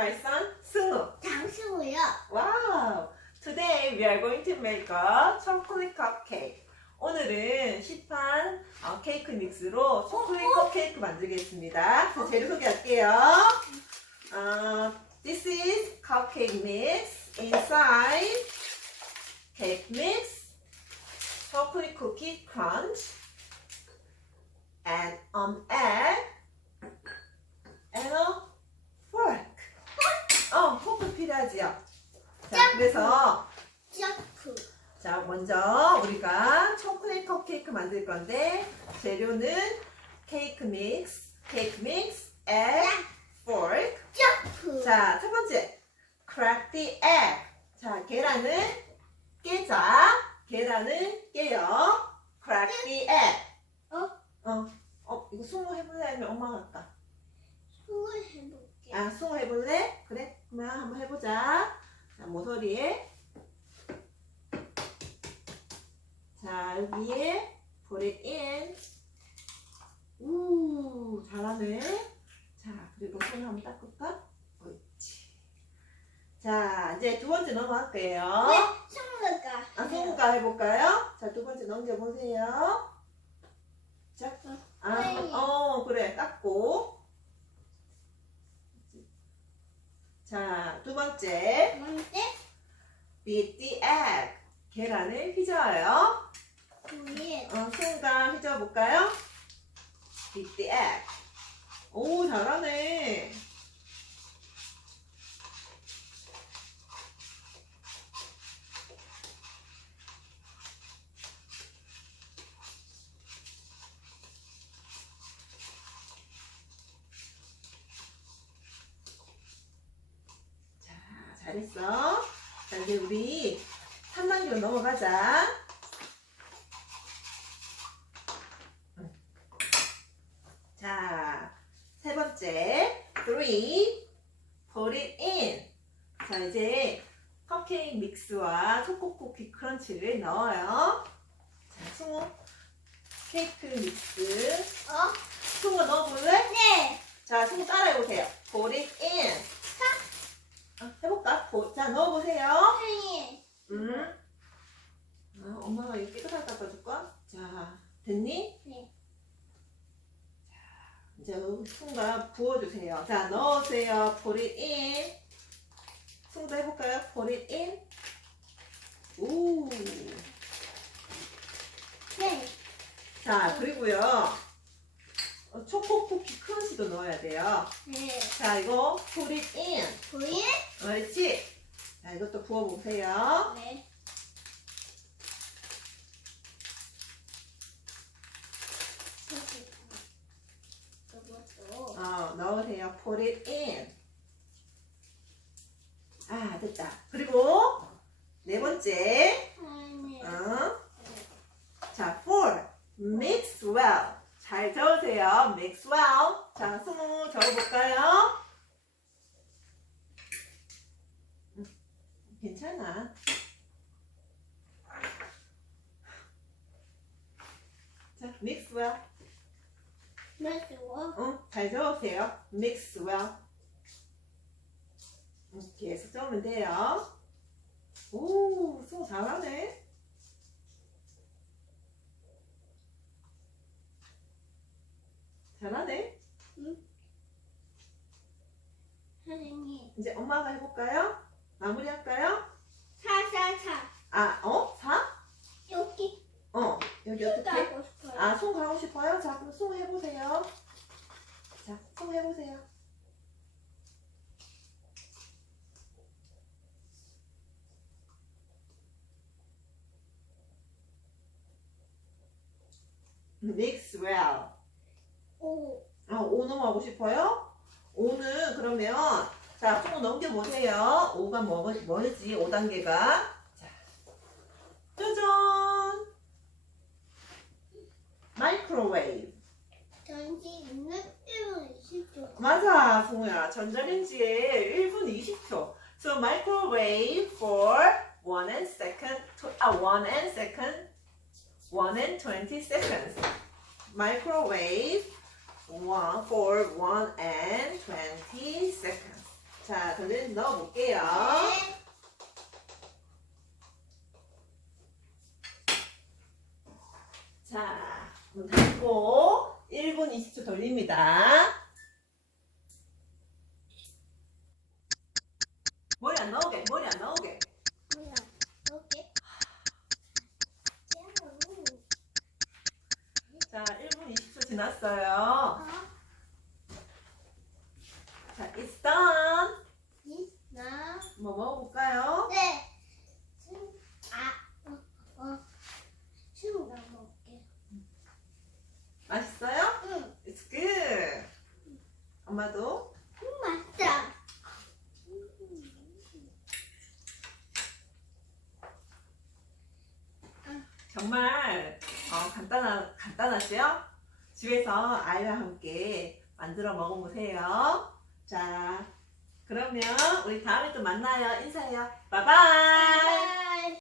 my son 승우. 장수고요. Wow! Today we are going to make a chocolate cupcake. 오늘은 시판 어, 케이크 믹스로 초콜릿 컵케이크 만들겠습니다. 자, 재료 소개할게요. 어, this is cupcake mix. Inside cake mix, chocolate cookie crunch, and an egg, and a fork. 어, 포크 필요하지요? 자, 그래서 점프. 자, 먼저 우리가 초콜릿 컵 케이크 만들 건데 재료는 케이크 믹스, 케이크 믹스, egg, fork. 점프. 자, 첫 번째 crack the egg. 자, 계란을 깨자. 계란을 깨요. crack the egg. 어? 어, 어, 이거 승우 해볼래? 아니면 엄마가 할까? 손을 해볼게. 아, 승우 해볼래? 그래? 그러면 한번 해보자. 자, 모서리에. 자, 여기에 put it in. 우, 잘하네. 자, 그리고 손 한번 닦을까? 옳지. 자, 이제 두 번째 넘어갈게요. 왜 승우가? 아, 승우가 해볼까요? 자, 두 번째 넘겨보세요. 자, 아, 네. 어, 그래, 닦고. 자, 두 번째. 뭔데? Beat the egg. 계란을 휘저어요. 어, 승우가 휘저어볼까요? beat the egg. 오, 잘하네. 자, 잘했어. 자, 이제 우리 3단계로 넘어가자. 자, 세 번째. three. put it in. 자, 이제 컵케이크 믹스와 초코 쿠키 크런치를 넣어요. 자, 승우. 케이크 믹스. 어? 승우 넣어볼래? 네. 자, 승우 따라해보세요. put it in. 아, 해볼까? 보- 자, 넣어보세요. 네. 음. 아, 엄마가 이거 깨끗하게 닦아줄까? 자, 됐니? 네. 자, 이제 순가 부어주세요. 자, 넣으세요. put it in. 순도 해볼까요? put it in. 오. 네. 자, 그리고요. 어, 초코 쿠키 크런치도 넣어야 돼요. 네. 자, 이거 put it in. 보이? 옳지? 자, 이것도 부어보세요. 네. 이것도 어, 넣으세요. put it in. 아, 됐다. 그리고 네 번째. 아니. 어? 자, four. mix well. 잘 저으세요. mix well. 자, 승우 저어볼까요? 음, 괜찮아. 자, mix well. 응, 잘 저으세요. mix well. 이렇게 해서 저으면 돼요. 오, 승우 잘하네. 잘하네. 선생님. 이제 엄마가 해볼까요? 마무리할까요? 사사사. 아, 어? 사? 여기 어, 어떻게? 싶어요. 아, 손 가고 싶어요? 자, 그럼 손 해보세요. 자, 손 해보세요. mix well. 오. 아, 오 넘어가고 싶어요? 오는 그러면 자, 조금 넘겨보세요. 5가 뭐, 뭐지? 5단계가. 마이크로웨이브. 있는 1분 20초. 맞아, 승우야. 전자레인지에 1분 20초. So microwave for 1 and second, 아, 1 and second, 1 and 20 seconds. Microwave one for 1 and 20 seconds. 자, 전자레인지 넣어볼게요. 네. 자, 문 닫고 1분 20초 돌립니다. 머리 안 나오게, 머리 안 나오게. 자, 1분 20초 지났어요. 어? 자, it's done. 나. 뭐 먹어볼까요? 네. 아. 어. 어. 지금 나 먹게. 맛있어요? 응. It's good. 엄마도 음, 맛있다. 정말 어, 간단하, 간단하죠? 집에서 아이와 함께 만들어 먹어보세요. 자, 그러면 우리 다음에 또 만나요. 인사해요. 바이바이.